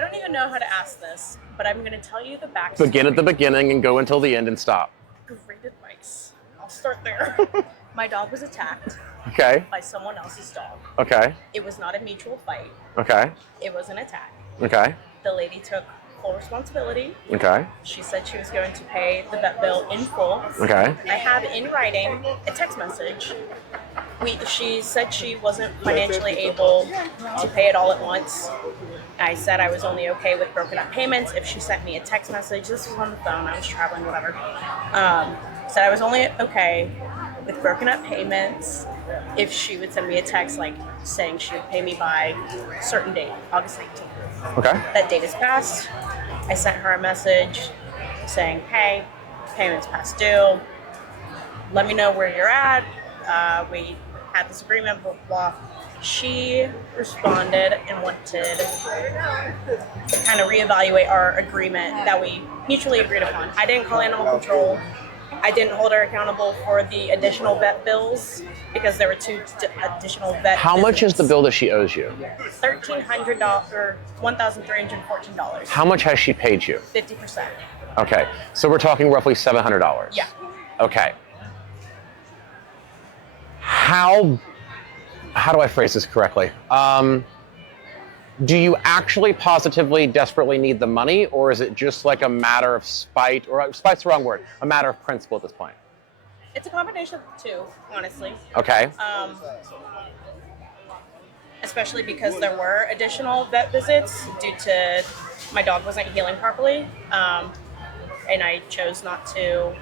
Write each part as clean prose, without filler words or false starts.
I don't even know how to ask this, but I'm going to tell you the backstory. Begin at the beginning and go until the end and stop. Great advice. I'll start there. My dog was attacked Okay. by someone else's dog. Okay. It was not a mutual fight. Okay. It was an attack. Okay. The lady took full responsibility. Okay. She said she was going to pay the vet bill in full. Okay. I have in writing a text message. She said she wasn't financially able to pay it all at once. I said I was only okay with broken up payments if she sent me a text message. This was on the phone. I was traveling, whatever. Said I was only okay with broken up payments if she would send me a text like saying she would pay me by a certain date, August 19th. Okay. That date is passed. I sent her a message saying, hey, payment's past due. Let me know where you're at. We had this agreement, blah, blah. She responded and wanted to kind of reevaluate our agreement that we mutually agreed upon. I didn't call animal control. I didn't hold her accountable for the additional vet bills because there were two additional vet How much is visits. the bill that she owes you? $1,300 or $1,314. How much has she paid you? 50%. Okay. So we're talking roughly $700. Yeah. Okay. How do I phrase this correctly? Do you actually positively, desperately need the money, or is it just like a matter of spite, or spite's the wrong word, a matter of principle at this point? It's a combination of the two, honestly. Okay. Especially because there were additional vet visits due to my dog wasn't healing properly. And I chose not to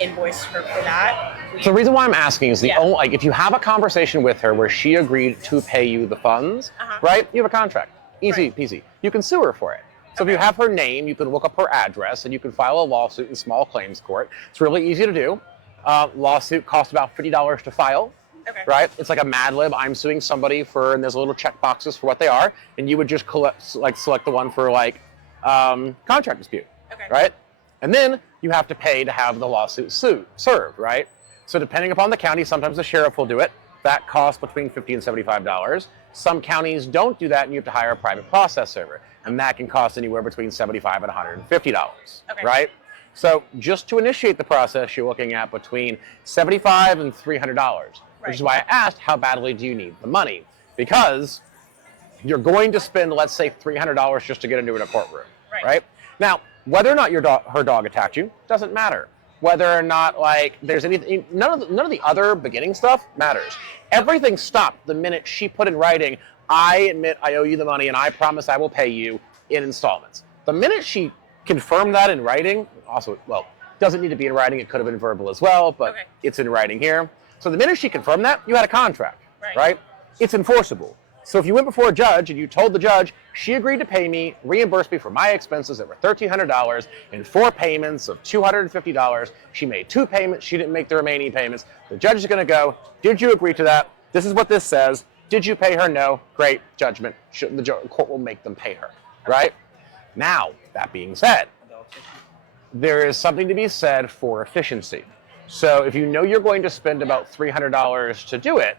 invoice her for that. So the reason why I'm asking is Yeah. only, like, if you have a conversation with her where she agreed to pay you the funds, right? You have a contract. Easy Right. peasy. You can sue her for it. So if you have her name, you can look up her address and you can file a lawsuit in small claims court. It's really easy to do. Lawsuit costs about $50 to file. Okay. Right? It's like a Mad Lib. I'm suing somebody for, and there's little check boxes for what they are, and you would just select the one for contract dispute. Okay. Right? And then you have to pay to have the lawsuit served, right? So depending upon the county, sometimes the sheriff will do it. That costs between $50 and $75. Some counties don't do that, and you have to hire a private process server, and that can cost anywhere between $75 and $150, Okay. right? So just to initiate the process, you're looking at between $75 and $300, which is why I asked, how badly do you need the money? Because you're going to spend, let's say, $300 just to get into a courtroom, right? Now, whether or not her dog attacked you doesn't matter. Whether or not there's anything, none of the other beginning stuff matters. Everything stopped the minute she put in writing, I admit I owe you the money and I promise I will pay you in installments. The minute she confirmed that in writing, also, well, doesn't need to be in writing, it could have been verbal as well, but it's in writing here. So the minute she confirmed that, you had a contract, right? It's enforceable. So if you went before a judge and you told the judge, she agreed to pay me, reimburse me for my expenses that were $1,300 in 4 payments of $250. She made 2 payments, she didn't make the remaining payments. The judge is going to go, did you agree to that? This is what this says. Did you pay her? No. Great. Judgment. The court will make them pay her, right? Now, that being said, there is something to be said for efficiency. So if you know you're going to spend about $300 to do it,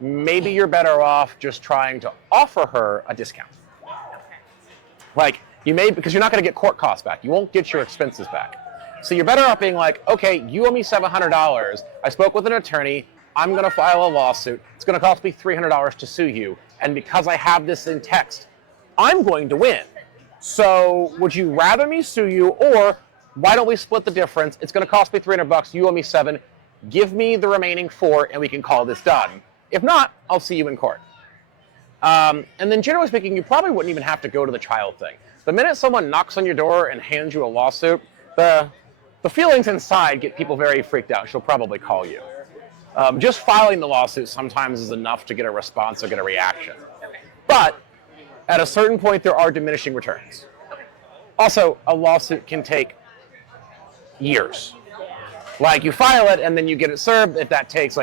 maybe you're better off just trying to offer her a discount. Because you're not going to get court costs back. You won't get your expenses back. So you're better off being like, okay, you owe me $700. I spoke with an attorney. I'm going to file a lawsuit. It's going to cost me $300 to sue you. And because I have this in text, I'm going to win. So would you rather me sue you, or why don't we split the difference? It's going to cost me $300. You owe me $7. Give me the remaining $4 and we can call this done. If not, I'll see you in court. And then generally speaking, you probably wouldn't even have to go to the trial thing. The minute someone knocks on your door and hands you a lawsuit, the feelings inside get people very freaked out. She'll probably call you. Just filing the lawsuit sometimes is enough to get a response or get a reaction. But at a certain point, there are diminishing returns. Also, a lawsuit can take years. Like, you file it and then you get it served. If that takes,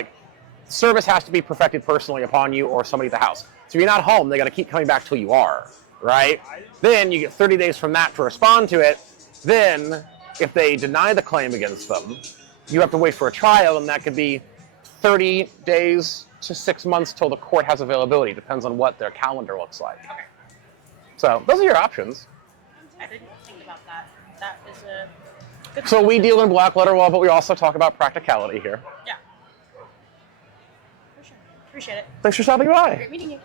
service has to be perfected personally upon you or somebody at the house. So if you're not home, they got to keep coming back till you are, right? Then you get 30 days from that to respond to it. Then, if they deny the claim against them, you have to wait for a trial, and that could be 30 days to 6 months till the court has availability. Depends on what their calendar looks like. So those are your options. I didn't think about that. That is a good. So we deal in black letter law, but we also talk about practicality here. Yeah. For sure. Appreciate it. Thanks for stopping by. Great meeting you.